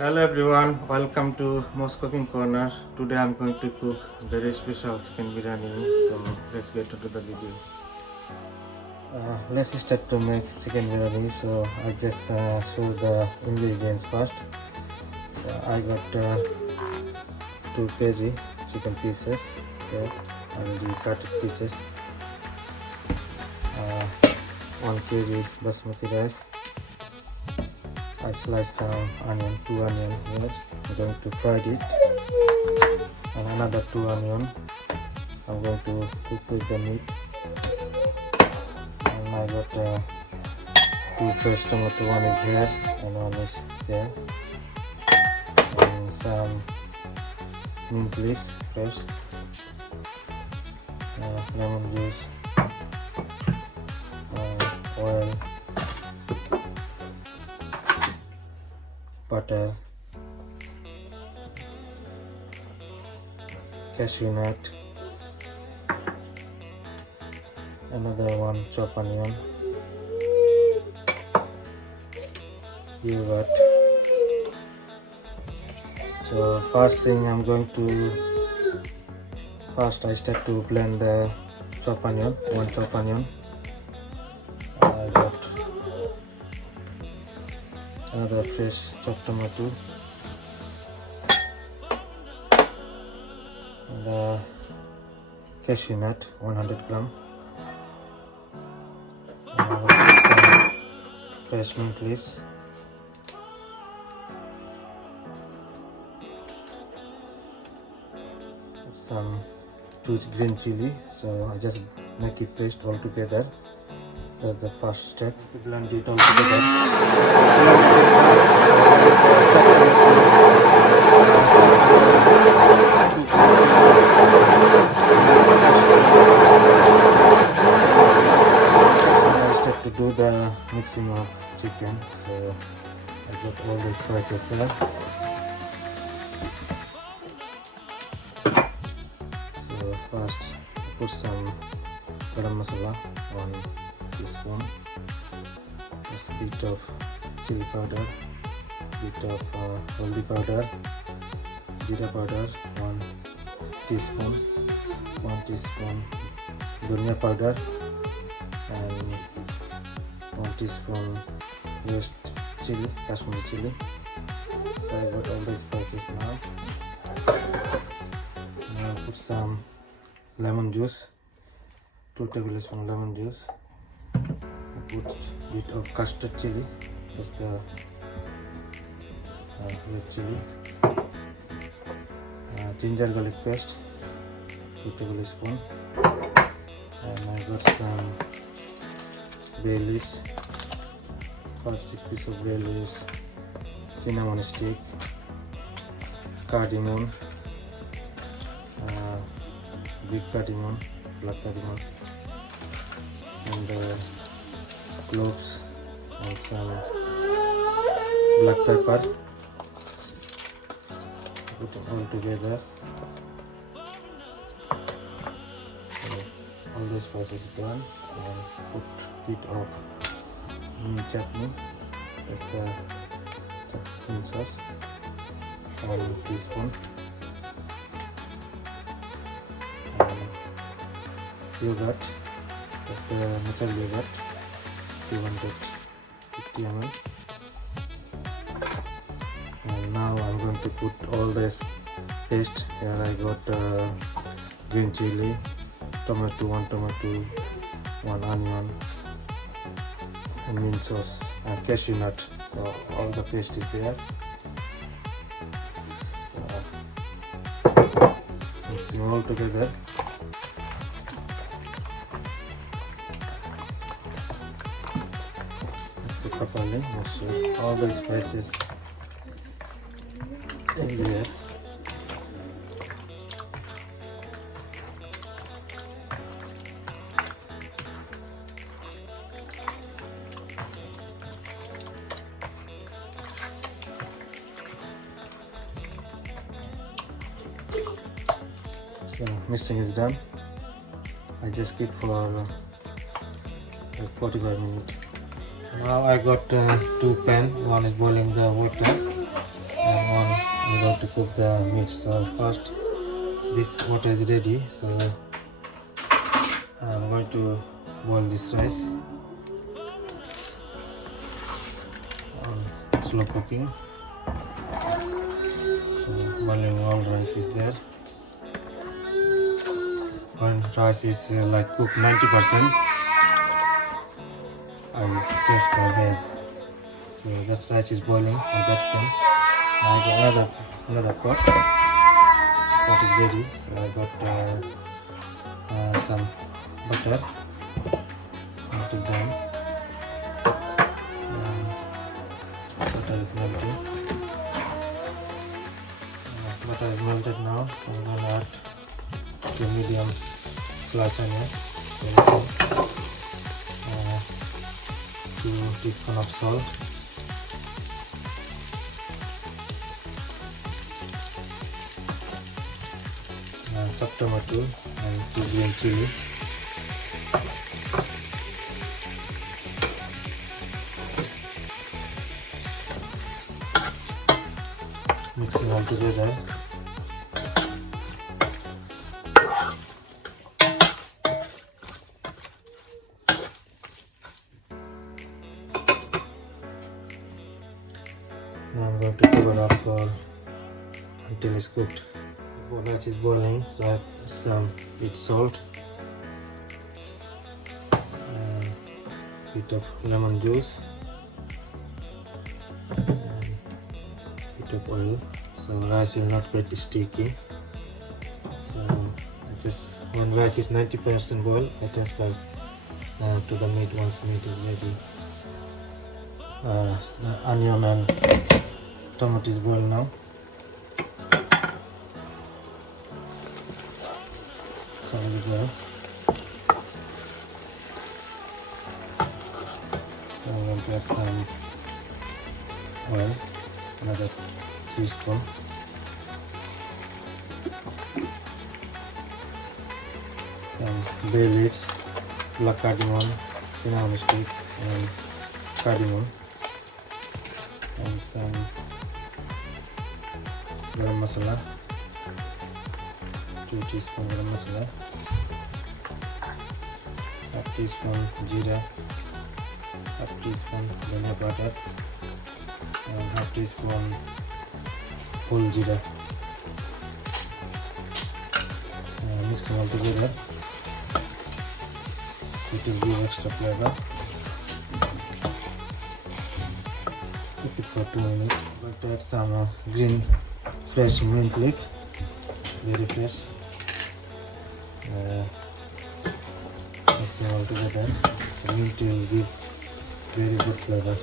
Hello everyone, welcome to Most Cooking Corner. Today I'm going to cook very special chicken biryani. So let's get into the video. Let's start to make chicken biryani. So I just show the ingredients first. So I got 2 kg chicken pieces here, and the cut pieces. 1 kg basmati rice. I sliced some onion, 2 onion here. I'm going to fry it, and another 2 onion. I'm going to cook with the meat. And I got 2 fresh tomato. One is here and one is here. And some mint leaves, fresh. Lemon juice, oil, butter, cashew nut, another 1 chopped onion, yogurt. So first thing I start to blend the chopped onion, 1 chopped onion. I got another fresh chopped tomato, and cashew nut 100 gram, some fresh mint leaves, some 2 green chili. So I just make it paste all together. That's the first step, to blend it all together. I start to do the mixing of chicken. So I got all the spices here. So first I put some garam masala, 1 teaspoon, just a bit of chili powder, bit of haldi powder, jeera powder, 1 teaspoon, 1 teaspoon dhania powder, and 1 teaspoon roast chili, Kashmiri chili. So I got all the spices now. Now put some lemon juice, 2 tablespoons lemon juice. Put a bit of custard chili, just the red chili, ginger garlic paste, 2 tablespoons, and I got some bay leaves, 5-6 pieces of bay leaves, cinnamon stick, cardamom, big cardamom, black cardamom, and cloves, and some black pepper. Put it all together. So all those spices done, and put a bit of mint chutney, that's the mint sauce, 1 teaspoon, and yogurt, that's the natural yogurt, 250 ml. And now I'm going to put all this paste. Here I got green chili, tomato, 1 tomato, 1 onion, and mint sauce, and cashew nut. So all the paste is there. Mixing all together. Properly, make sure all the spices in there. So mixing is done. I just keep for like 45 minutes. Now I got 2 pans. One is boiling the water, and on I'm going to cook the meat. So first this water is ready, so I'm going to boil this rice on slow cooking. So boiling all rice is there. When rice is like cooked 90%, I test for there. So this rice is boiling on that pan. I got another pot. Pot is ready. So I got some butter. Melt it down. Butter is melting. Butter is melted now, so I'm going to add the medium slice onion. 2 teaspoons of salt. Chopped tomato and 2 green chili. Mixing all together. Now I'm going to cover up until it's cooked. The rice is boiling, so I have some bit salt, and bit of lemon juice, and bit of oil, so rice will not get sticky. So when rice is 90% boiled, I transfer to the meat once meat is ready. The onion and tomato is boiled now. So there we go. So I'm going to add some oil, another teaspoon. Some bay leaves, black cardamom, cinnamon stick, and cardamom, and some garam masala, 2 teaspoons garam masala, half teaspoon jeera, half teaspoon dhania powder, and half teaspoon whole jeera. Mix them all together. It will give extra flavor. Cook it for 2 minutes. But add some green fresh mint leaf, very fresh. Mix them all together. The mint will give very good flavor.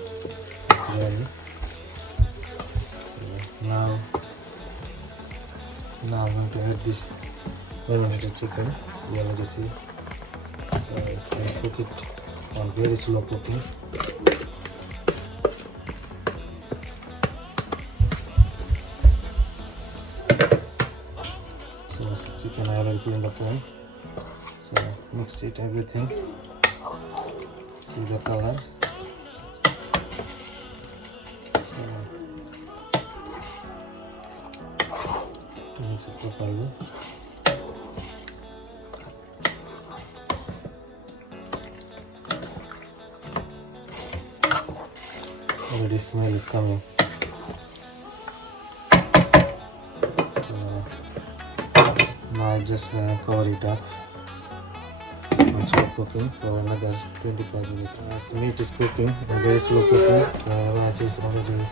Biryani. So now I'm going to add this marinated chicken. You already see. So I can cook it on very slow cooking. So chicken I already put in the pan. So mix it everything. See the color. So mix it properly. Already smell is coming. Now I just cover it up on slow cooking for another 25 minutes. As meat is cooking, very slow cooking, so rice is already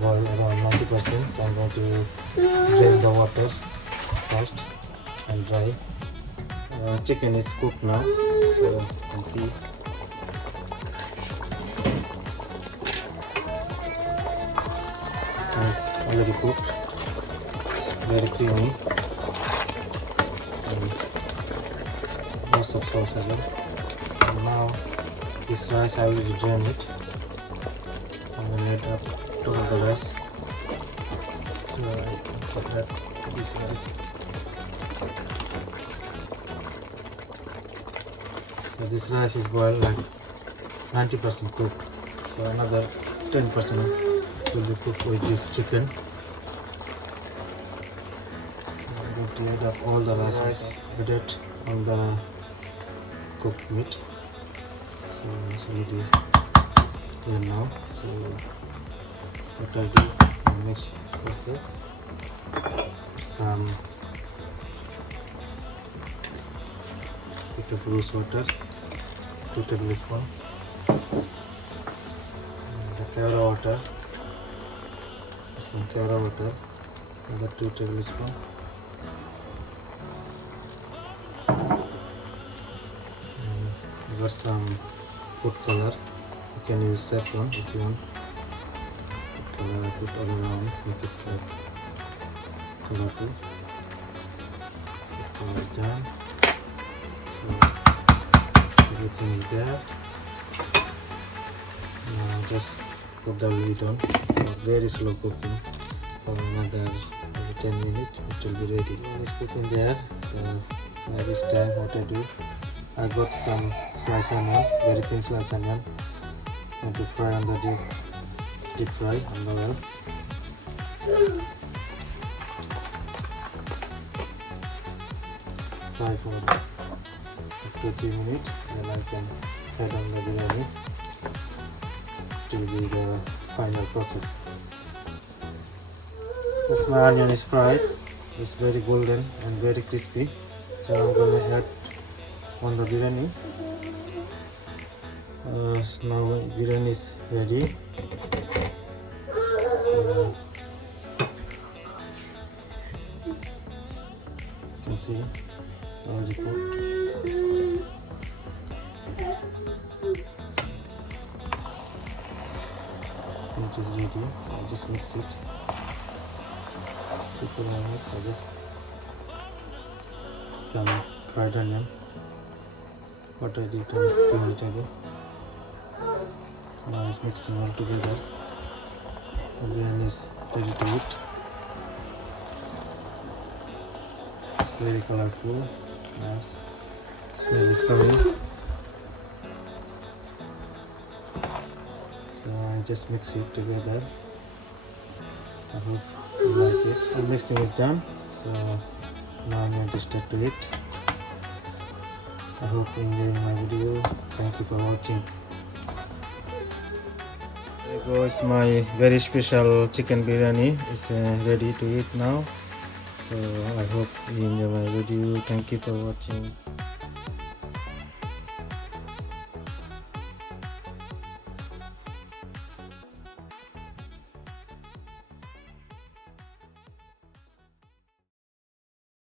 boiled around 90%. So I'm going to drain the water first and dry. Chicken is cooked now, so you can see. It's already cooked. It's very creamy. And lots of sauce again. And now this rice I will drain it. I'm going to add up to the rice. So I can add this rice. So this rice is boiled like 90% cooked. So another 10% will be cooked with this chicken. already add up all the rice added on the cooked meat. So it's already done now. So what I do in the next process, some bit of rose water, 2 tablespoons, the Kara water, some Kara water, another 2 tablespoons. Got some food color. You can use saffron if you want. Food color I put all around, make it like colorful. Food color done. So everything is there. Now just put the lid on for very slow cooking for another maybe 10 minutes. It will be ready. One is cooking there. So by this time what I do, I got some sliced onion, very thin sliced onion, and to fry on the deep fry on the oil. Fry for up to 3 minutes, then I can add on the biryani to be the final process. As my onion is fried, it's very golden and very crispy, so I'm going to add on the biryani. So now biryani is ready. So you can see already cooked. It is ready. So I just mix it. Put on it. So just some fried onion. What I did on 2 minutes ago. Now it's mixing all together. The biryani is ready to eat. It's very colorful. Nice. Smell is coming. So I just mix it together. I hope you like it. The mixing is done. So now I'm going to start to eat. I hope you enjoyed my video. Thank you for watching. There goes my very special chicken biryani. It's ready to eat now. So I hope you enjoy my video. Thank you for watching.